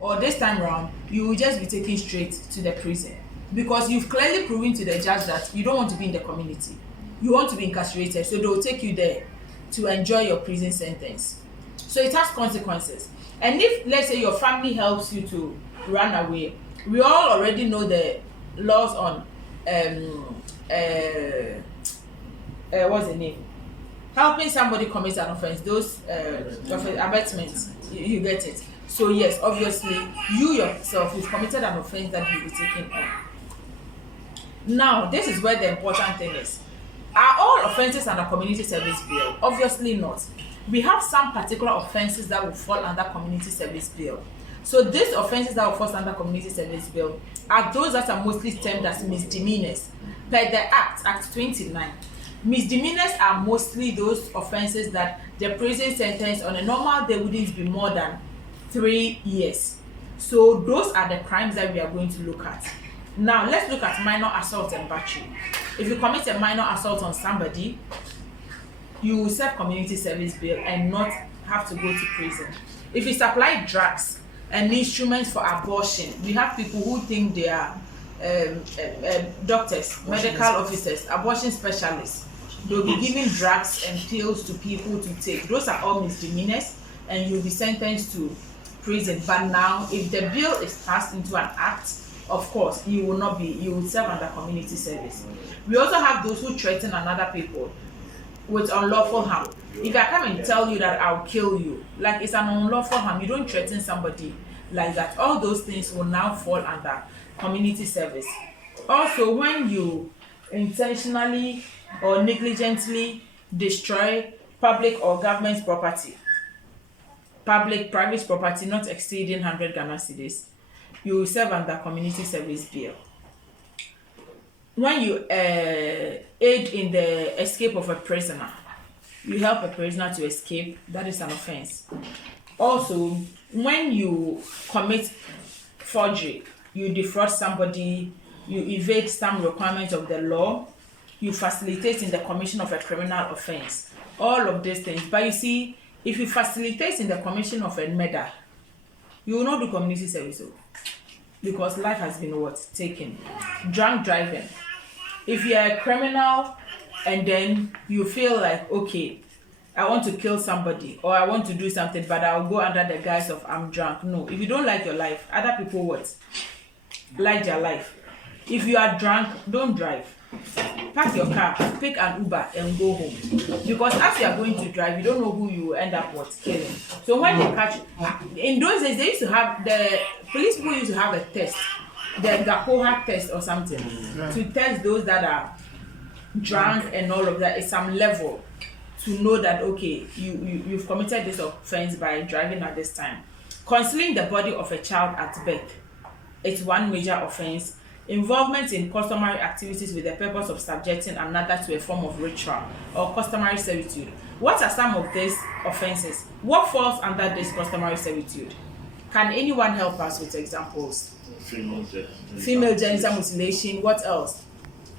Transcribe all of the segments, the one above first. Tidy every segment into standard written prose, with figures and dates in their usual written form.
or this time around you will just be taken straight to the prison, because you've clearly proven to the judge that you don't want to be in the community, you want to be incarcerated, so they will take you there to enjoy your prison sentence. So it has consequences. And if, let's say, your family helps you to run away, we all already know the laws on what's the name, helping somebody commit an offense, those abatements, you get it. So yes, obviously you yourself, you've committed an offense that you'll be taken on. Now this is where the important thing is. Are all offenses under community service bill? Obviously not. We have some particular offenses that will fall under community service bill. So these offenses that will fall under community service bill are those that are mostly termed as misdemeanors per the Act 29. Misdemeanors are mostly those offenses that the prison sentence on a normal day wouldn't be more than 3 years. So those are the crimes that we are going to look at. Now let's look at minor assault and battery. If you commit a minor assault on somebody, you will serve community service bill and not have to go to prison. If you supply drugs and instruments for abortion, we have people who think they are doctors, medical officers, abortion specialists. They'll be giving drugs and pills to people to take. Those are all misdemeanors and you'll be sentenced to prison. But now, if the bill is passed into an act, of course, you will serve under community service. We also have those who threaten another people with unlawful harm. If I come and tell you that I'll kill you, like it's an unlawful harm, you don't threaten somebody like that. All those things will now fall under community service. Also, when you intentionally or negligently destroy public or government property, private property not exceeding 100 Ghana cedis, you will serve under community service bill. When you aid in the escape of a prisoner, you help a prisoner to escape, that is an offense. Also, when you commit forgery, you defraud somebody, you evade some requirements of the law, you facilitate in the commission of a criminal offense, all of these things. But you see, if you facilitate in the commission of a murder, you will not do community service, because life has been taken. Drunk driving. If you are a criminal and then you feel like, okay, I want to kill somebody or I want to do something, but I'll go under the guise of I'm drunk. No, if you don't like your life, other people like their life. If you are drunk, don't drive. Park your car, pick an Uber and go home. Because as you are going to drive, you don't know who you will end up killing. So when they catch you, in those days they used to have, the police people used to have a test, the Gakoha test or something, to test those that are drunk and all of that. It's some level to know that, okay, you've committed this offense by driving at this time. Concealing the body of a child at birth, it's one major offense. Involvement in customary activities with the purpose of subjecting another to a form of ritual or customary servitude. What are some of these offenses? What falls under this customary servitude? Can anyone help us with examples? Female genital mutilation. What else?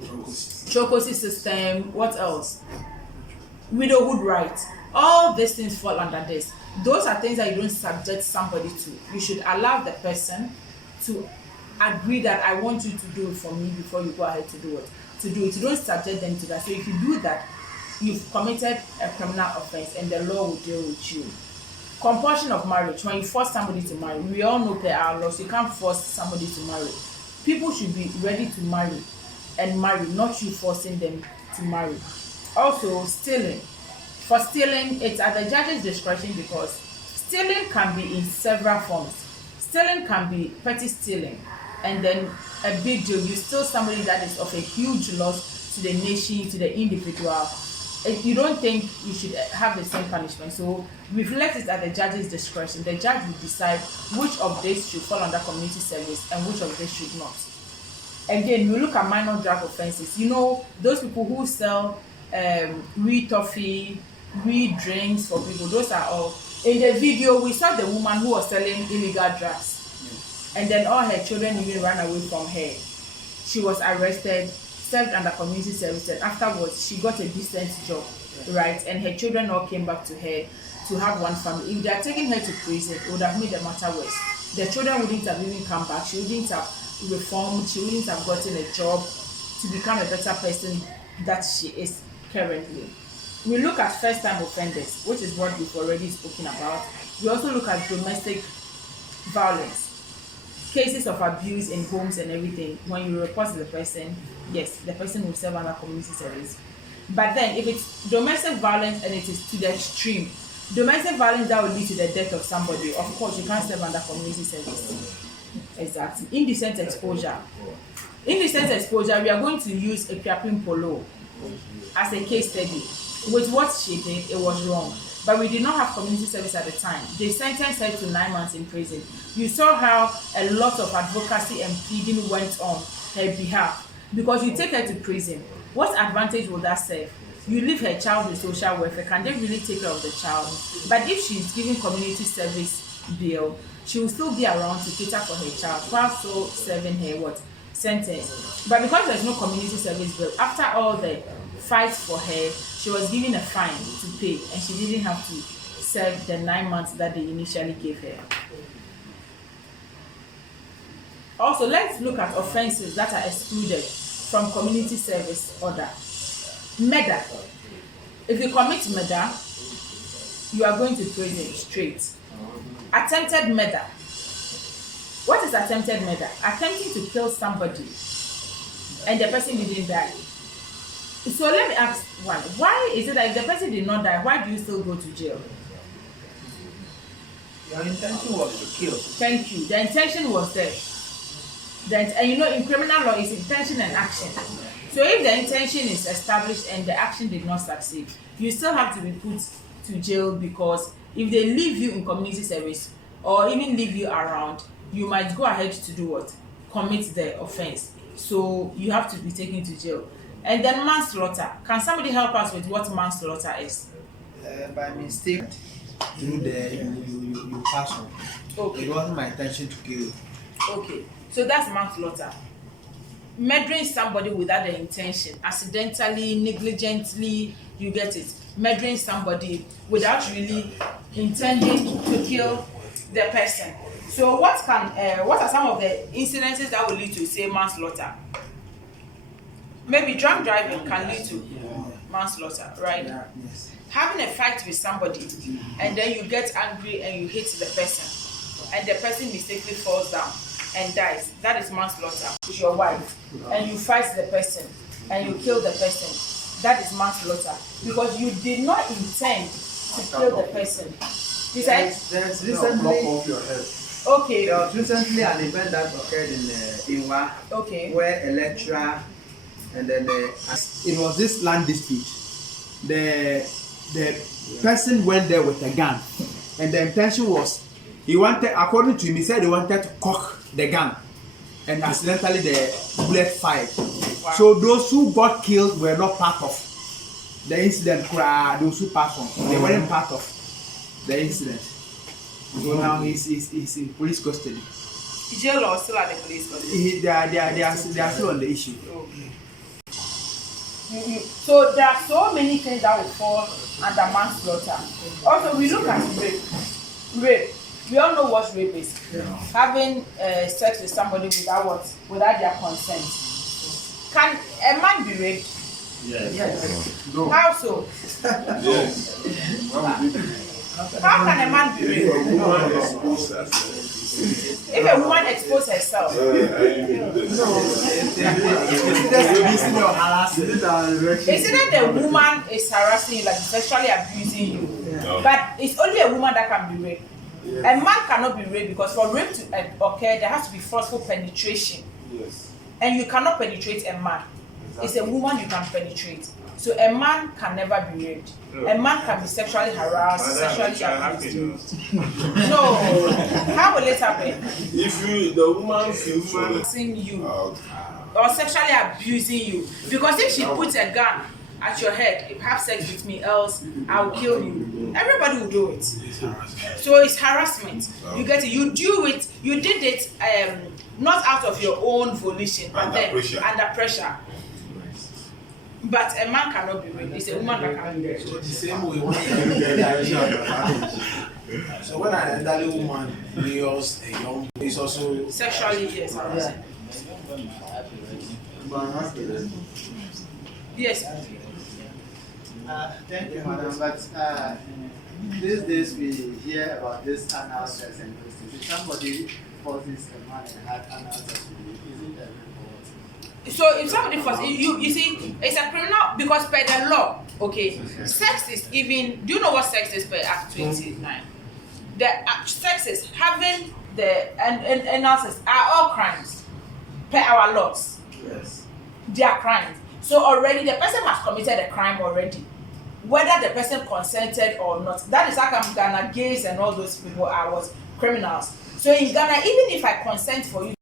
Chocosi system. What else? Widowhood rights. All these things fall under this. Those are things that you don't subject somebody to. You should allow the person to agree that I want you to do it for me before you go ahead to do it. You don't subject them to that. So if you do that, you've committed a criminal offense and the law will deal with you. Compulsion of marriage. When you force somebody to marry, we all know per our laws, you can't force somebody to marry. People should be ready to marry and marry, not you forcing them to marry. Also, stealing. For stealing, it's at the judge's discretion, because stealing can be in several forms. Stealing can be petty stealing, and then a big deal. You steal somebody that is of a huge loss to the nation, to the individual. You don't think you should have the same punishment. So we've left it at the judge's discretion. The judge will decide which of these should fall under community service and which of these should not. Again, we look at minor drug offenses. You know, those people who sell weed toffee, weed drinks for people, those are all. In the video, we saw the woman who was selling illegal drugs, and then all her children even ran away from her. She was arrested, served under community service, and afterwards she got a decent job, right? And her children all came back to her to have one family. If they are taking her to prison, it would have made the matter worse. the children wouldn't have even come back. She wouldn't have reformed. She wouldn't have gotten a job to become a better person that she is currently. We look at first-time offenders, which is what we've already spoken about. We also look at domestic violence, cases of abuse in homes and everything. When you report the person, yes, the person will serve under community service. But then if it's domestic violence and it is to the extreme, domestic violence that will lead to the death of somebody, of course you can't serve under community service. Exactly. Indecent exposure. Indecent exposure, we are going to use a Piapin Polo as a case study. With what she did, it was wrong. But we did not have community service at the time. They sentenced her to 9 months in prison. You saw how a lot of advocacy and pleading went on her behalf. Because you take her to prison, what advantage will that serve? You leave her child with social welfare. Can they really take care of the child? But if she's given community service bill, she will still be around to cater for her child while still serving her what? Sentence. But because there's no community service bill, after all the fights for her, she was given a fine to pay and she didn't have to serve the 9 months that they initially gave her. Also, let's look at offenses that are excluded from community service order. Murder. If you commit murder, you are going to prison straight. Attempted murder. What is attempted murder? Attempting to kill somebody and the person didn't die. So let me ask one. Why is it that if the person did not die, why do you still go to jail? Your intention was to kill. Thank you. The intention was there. And you know, in criminal law, it's intention and action. So if the intention is established and the action did not succeed, you still have to be put to jail, because if they leave you in community service or even leave you around, you might go ahead to do what? Commit the offense. So you have to be taken to jail. And then manslaughter. Can somebody help us with what manslaughter is? By mistake, you pass on. Okay. It wasn't my intention to kill you. Okay. So that's manslaughter. Murdering somebody without the intention, accidentally, negligently, you get it. Murdering somebody without really intending to kill the person. So what are some of the incidences that will lead to, say, manslaughter? Maybe drunk driving can lead to manslaughter, right? Yeah, yes. Having a fight with somebody and then you get angry and you hit the person and the person mistakenly falls down and dies, that is manslaughter. With your wife and you fight the person and you kill the person, that is manslaughter, because you did not intend to kill the person. You said? There's recently, okay. there was recently an event that occurred in Inwa, Okay. where a lecturer and then it was this land dispute. The person went there with a gun, and the intention was, he wanted, according to him, he said he wanted to cock the gun, and accidentally the bullet fired. Wow. So those who got killed were not part of the incident. Those who passed on, they weren't part of the incident. So now he's in police custody. Jail or still at the police custody? They are still on the issue. Okay. So there are so many things that will fall under manslaughter. Also, we look at rape. Rape. We all know what rape is. Yeah. Having sex with somebody without their consent. Can a man be raped? Yes. No. How so? Yes. How can a man be raped? If a woman exposes herself. It's either the woman is harassing you, like sexually abusing you, but it's only a woman that can be raped. A man cannot be raped, because for rape to occur, there has to be forceful penetration. Yes. And you cannot penetrate a man. It's a woman you can penetrate. So a man can never be raped. A man can be sexually harassed, sexually abused. No. How will it happen? If the woman feels Harassing you or sexually abusing you. Because if she puts a gun at your head, if have sex with me, else I'll kill you. Everybody will do it. So it's harassment. You get it. You do it. You did it not out of your own volition, but then under pressure. But a man cannot be raped. It's a woman that can be raped. So the same way when so when an elderly woman marries a young, it's also Sexually, yes. I would say. Yes. Thank you, madam. But these days we hear about this anal sex and those things. If somebody forces a man and had anal sex with you, isn't that report? So if somebody forces you see, it's a criminal because per the law, okay, sex is even. Do you know what sex is per Act 29? The sex is having the anal sex are all crimes per our laws. Yes. They are crimes. So already the person has committed a crime already, whether the person consented or not. That is how come Ghana gays and all those people are was criminals. So in Ghana, even if I consent for you